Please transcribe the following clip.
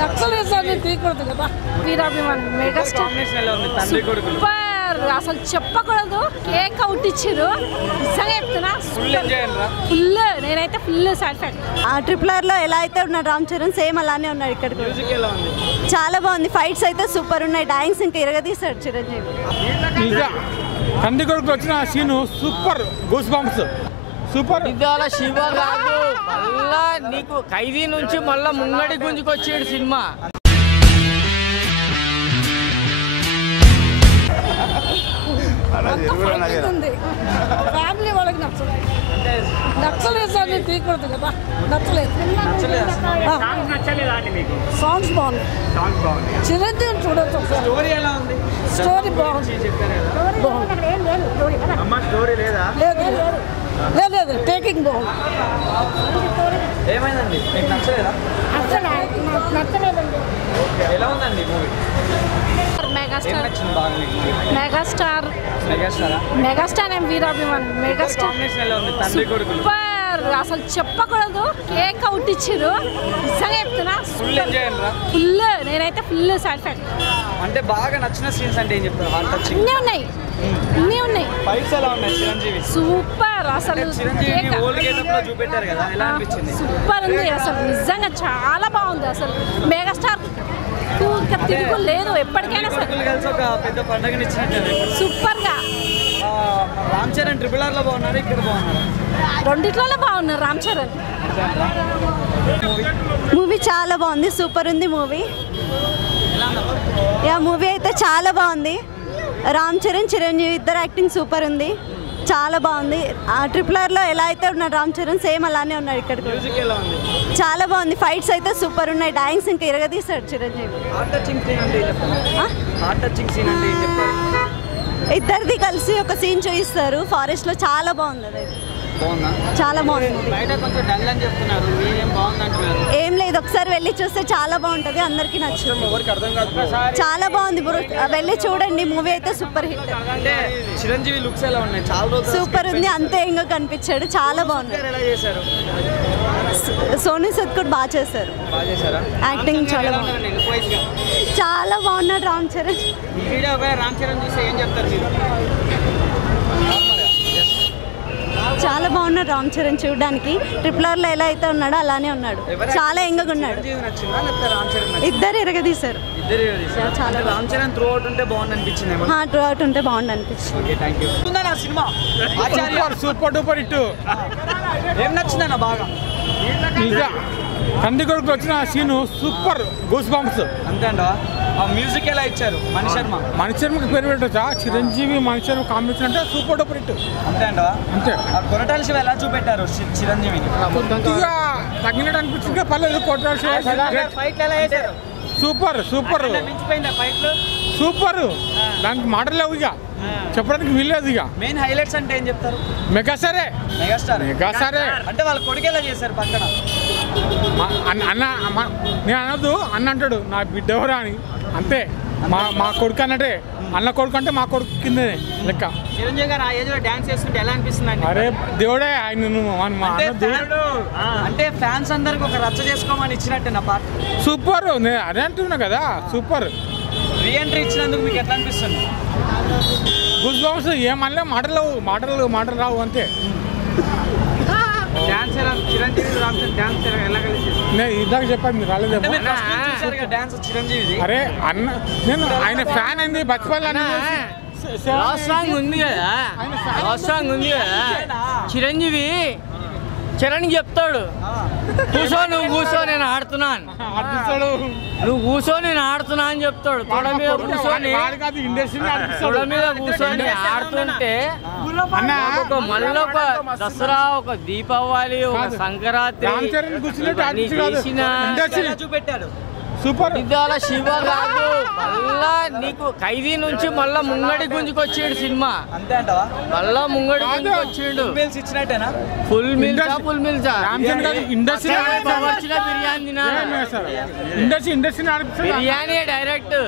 నక్సలిజాన్ని తీయకూడదు కదా. వీరాభిమాన్ megastar super, అసలు చెప్పకూడదు. కేక్ అవుట్ ఇచ్చారు, నిజంగా చెప్తున్నా ఫుల్. నేనైతే ఫుల్ సాటిస్ఫైడ్. RRR లో ఎలా అయితే ఉన్నాడు రామ్ చరణ్, సేమ్ అలానే ఉన్నాడు ఇక్కడ. చాలా బాగుంది, ఫైట్స్ అయితే సూపర్ ఉన్నాయి, డాన్స్ ఇంకా ఇరగదీశాడు చిరంజీవి. తండ్రి కొడుకు వచ్చిన scene super, goose bumps super. ఇవాళ శివ కాదు, మళ్ళా నీకు ఖైదీ నుంచి మళ్ళా ముంగడి గుంజుకొచ్చాడు సినిమా. ఫ్యామిలీ వాళ్ళకి నచ్చలేదు. నక్సలిజాన్ని తీయకూడదు కదా. నచ్చలేదు. సాంగ్స్ బాగున్నాయి. చిరంజీవి చూడొచ్చు. స్టోరీ బాగుంది. లేదు, టేకింగ్ బాగుంది. ఏమైందండి మీకు నచ్చలేదా? ఎలా ఉందండి మూవీ? మెగాస్టార్ వీరాభిమాన్ మెగాస్టార్ సూపర్, అసలు చెప్పకూడదు. కేక్ అవుట్ ఇచ్చారు, నిజంగా చెప్తున్నా ఫుల్. నేనైతే ఫుల్ సాటిస్ఫైడ్. అంటే బాగా నచ్చిన సీన్స్ అంటే ఏం చెప్తారు? అన్నీ ఉన్నాయి. ఫైట్స్ ఎలా ఉన్నాయి చిరంజీవి? సూపర్, అసలు చూపెట్టారు కదా, ఎలా అనిపించింది? సూపర్ ఉంది అసలు, నిజంగా చాలా బాగుంది. అసలు మెగాస్టార్ తిరుగు లేదు ఎప్పటికైనా కలిసి ఒక పెద్ద పండుగని ఇచ్చినట్టు సూపర్ గా. రామ్ చరణ్ RRR లో బాగున్నారు, ఇక్కడ బాగున్నారు, రెండిట్లలో బాగున్నారు రామ్ చరణ్. మూవీ చాలా బాగుంది, సూపర్ ఉంది మూవీ. మూవీ అయితే చాలా బాగుంది. రామ్ చరణ్ చిరంజీవి ఇద్దరు యాక్టింగ్ సూపర్ ఉంది, చాలా బాగుంది. RRR లో ఎలా అయితే ఉన్నాడు రామ్ చరణ్, సేమ్ అలానే ఉన్నాడు ఇక్కడ. చాలా బాగుంది, ఫైట్స్ అయితే సూపర్ ఉన్నాయి, డాన్స్ ఇంకా ఇరగదీశాడు చిరంజీవి. ఇద్దరిది కలిసి ఒక సీన్ చూపిస్తారు ఫారెస్ట్ లో, చాలా బాగుంది. అది చాలా బాగుంది. ఏం లేదు, ఒకసారి వెళ్ళి చూస్తే చాలా బాగుంటది, అందరికి నచ్చుతుంది. చాలా బాగుంది, వెళ్ళి చూడండి. మూవీ అయితే సూపర్ హిట్. చిరంజీవి లుక్స్ ఎలా ఉన్నాయి? చాలా రోజులు సూపర్ ఉంది, అంతే ఇంకా కనిపించాడు, చాలా బాగుంది. సోనీ సూద్ కూడా బాగా చేశారు, యాక్టింగ్ చాలా బాగుంది. చాలా బాగున్నాడు రామ్ చరణ్. చాలా బాగున్నాడు రామ్ చరణ్ చూడడానికి. RRR లో ఎలా అయితే ఉన్నాడో అలానే ఉన్నాడు, చాలా ఎంగగా ఉన్నాడు. ఇద్దరు ఇరగదీశారు. చాలా రామ్ చరణ్ త్రూ అవుట్ ఉంటే బాగుంది అనిపించింది. త్రూ అవుట్ ఉంటే బాగుంది అనిపించింది. Super duper hit. ఏం నచ్చిందన్న బాగా? తండ్రి కొడుకు వచ్చిన సీను సూపర్, గూస్ బంప్స్ అంతే అంట. మ్యూజిక్ ఎలా ఇచ్చారు? మణిశర్మకి పేరు పెట్టచ్చా? చిరంజీవి మణిశర్మ కాంబినేషన్ అంటే సూపర్ డూపర్ హిట్ అంతే అంట. అంతే. కొరటాల శివ ఎలా చూపెట్టారు చిరంజీవిని? కొద్దిగా తగ్గినట్టు అనిపించింది, పర్లేదు. Koratala Shiva super super super, దానికి మాటలు లేవు, ఇక చెప్పడానికి వీల్లేదు. ఇక మెయిన్ హైలైట్స్ అంటే ఏం చెప్తారు? మెగాస్టారే అంటే వాళ్ళ కొడుకు ఎలా చేశారు పక్కన అన్న. నేను అనొద్దు, అన్న అంటాడు నా బిడ్డ ఎవరా అని, అంతే. మా కొడుకు అన్నట్టే, అన్న కొడుకు అంటే మా కొడుకు కింద లెక్క. చిరంజీవి గారు ఆ ఏజ్ లో డాన్స్ చేస్తుంటే ఎలా అనిపిస్తుంది? అరే దేవుడే ఆయన. అంటే ఫ్యాన్స్ అందరికి ఒక రచ్చ చేసుకోమని ఇచ్చినట్టే నా పాట. సూపర్, నేను అదే అంటున్నా కదా, సూపర్. రీ ఎంట్రీ ఇచ్చినందుకు మీకు ఎట్లా అనిపిస్తుంది? Goose bumps. ఏమన్నా మాటలు రావు, అంతే. నేను ఇందాక చెప్పాను, మీరు రాలేదేమో. అరే అన్న, నేను ఆయన ఫ్యాన్ అయింది బచ్చిపల్లి. ఉంది కదా, చిరంజీవి చరణ్ చెప్తాడు, కూర్చో నువ్వు కూర్చో నేను ఆడుతున్నాను, నువ్వు కూర్చో నేను ఆడుతున్నా అని చెప్తాడు. తొడ మీద కూర్చొని ఆడుతుంటే మళ్ళీ ఒక దసరా, ఒక దీపావళి, ఒక సంక్రాంతి చూపెట్టాడు. సూపర్. ఇవాళ శివ కాదు, మళ్ళా నీకు ఖైదీ నుంచి మళ్ళా ముంగడి గుంజుకొచ్చాడు సినిమా. అంతే అంటవా? మళ్ళా ముంగడి గుంజుకొచ్చాడు. ఇచ్చినట్టేనా? ఫుల్ మిల్సా industry biryani industry biryani direct.